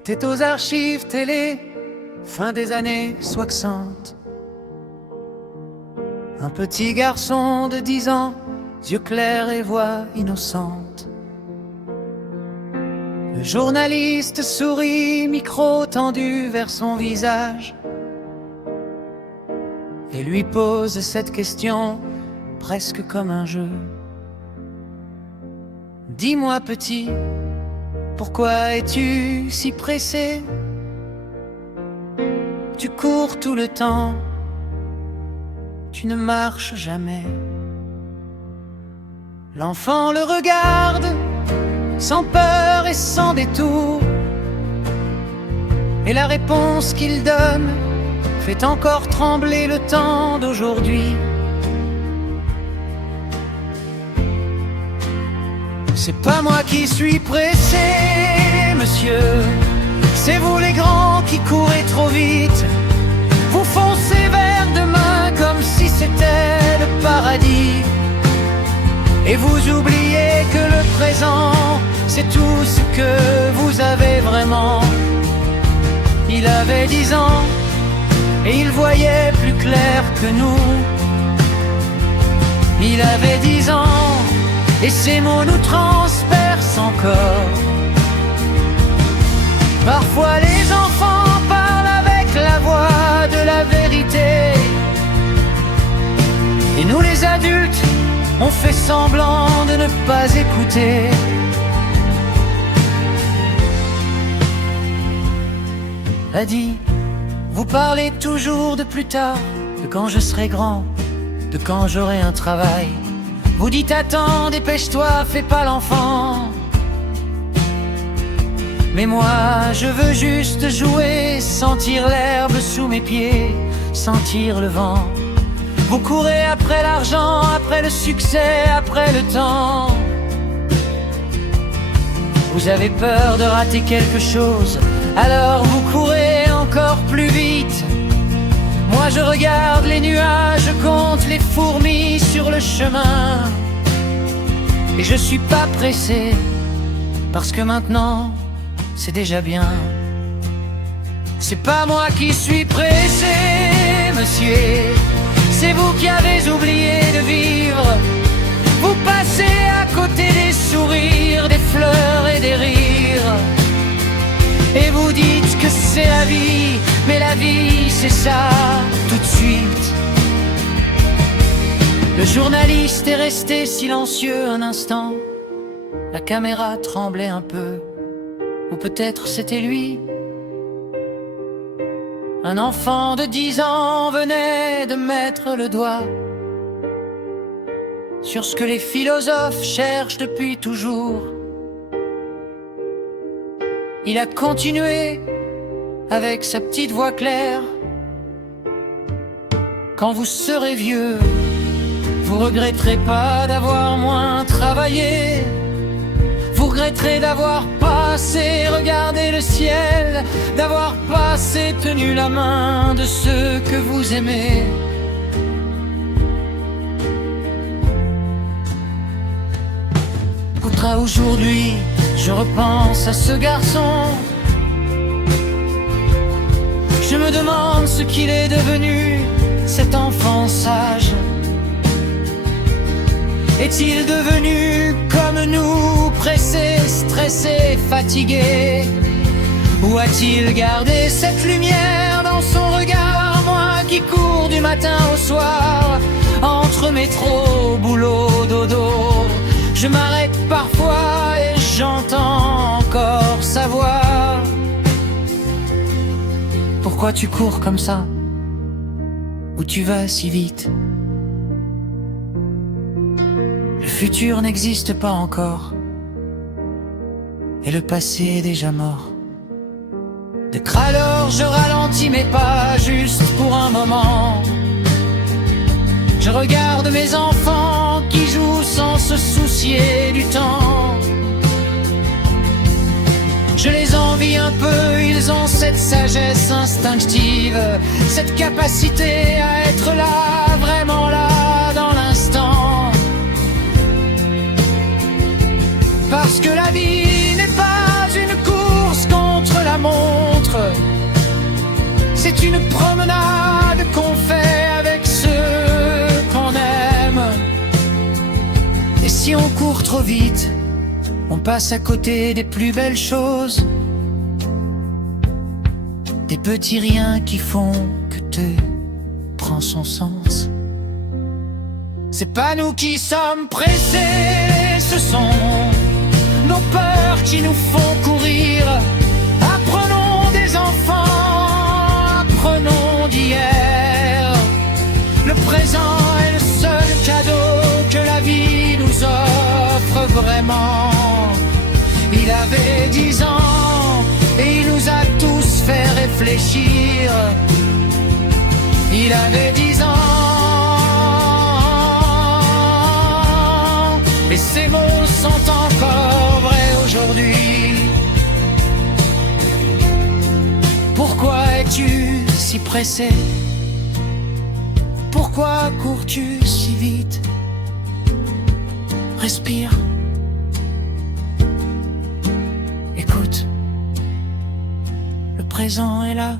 était aux archives télé, fin des années 60. Un petit garçon de 10 ans, yeux clairs et voix innocente. Le journaliste sourit, micro tendu vers son visage, et lui pose cette question, presque comme un jeu. Dis-moi petit, pourquoi es-tu si pressé? Tu cours tout le temps, tu ne marches jamais. L'enfant le regarde, sans peur et sans détour, et la réponse qu'il donne fait encore trembler le temps d'aujourd'hui. C'est pas moi qui suis pressé, monsieur, c'est vous les grands qui courez trop vite. Vous foncez vers demain comme si c'était le paradis, et vous oubliez que le présent, c'est tout ce que vous avez vraiment. Il avait 10 ans, et il voyait plus clair que nous. Il avait 10 ans, et ces mots nous transpercent encore. Parfois les enfants parlent avec la voix de la vérité, et nous les adultes, on fait semblant de ne pas écouter. A dit, vous parlez toujours de plus tard, de quand je serai grand, de quand j'aurai un travail. Vous dites attends, dépêche-toi, fais pas l'enfant. Mais moi, je veux juste jouer, sentir l'herbe sous mes pieds, sentir le vent. Vous courez après l'argent, après le succès, après le temps. Vous avez peur de rater quelque chose, alors vous courez encore plus vite. Moi je regarde les nuages, je compte les fourmis sur le chemin, et je suis pas pressé, parce que maintenant c'est déjà bien. C'est pas moi qui suis pressé, monsieur, c'est vous qui avez oublié de vivre. Vous passez à côté des sourires, des fleurs et des rires, et vous dites que c'est la vie, mais la vie c'est ça, tout de suite. Le journaliste est resté silencieux un instant, la caméra tremblait un peu, ou peut-être c'était lui. Un enfant de 10 ans venait de mettre le doigt sur ce que les philosophes cherchent depuis toujours. Il a continué avec sa petite voix claire. Quand vous serez vieux, vous regretterez pas d'avoir moins travaillé. Vous regretterez d'avoir pas assez regardé le ciel, d'avoir pas assez tenu la main de ceux que vous aimez. Aujourd'hui, je repense à ce garçon. Je me demande ce qu'il est devenu, cet enfant sage. Est-il devenu comme nous, pressé, stressé, fatigué? Ou a-t-il gardé cette lumière dans son regard? Moi qui cours du matin au soir, entre métro, boulot, dodo, je m'arrête parfois et j'entends encore sa voix. Pourquoi tu cours comme ça? Où tu vas si vite? Le futur n'existe pas encore, et le passé est déjà mort. Alors je ralentis mes pas juste pour un moment. Je regarde mes enfants qui jouent sans se soucier du temps. Je les envie un peu, ils ont cette sagesse instinctive, cette capacité à être là, vraiment là, dans l'instant. Parce que la vie n'est pas une course contre la montre, est une promenade qu'on fait avec ceux qu'on aime. Et si on court trop vite, on passe à côté des plus belles choses, des petits riens qui font que tout prend son sens. C'est pas nous qui sommes pressés, ce sont nos peurs qui nous font courir. Apprenons des enfants, apprenons d'hier. Le présent est le seul cadeau que la vie nous offre vraiment. Il avait 10 ans et il nous a tous fait réfléchir. Il avait 10 ans et ces mots sont encore vrais aujourd'hui. Pourquoi es-tu si pressé? Pourquoi cours-tu si vite? Respire. Écoute, le présent est là.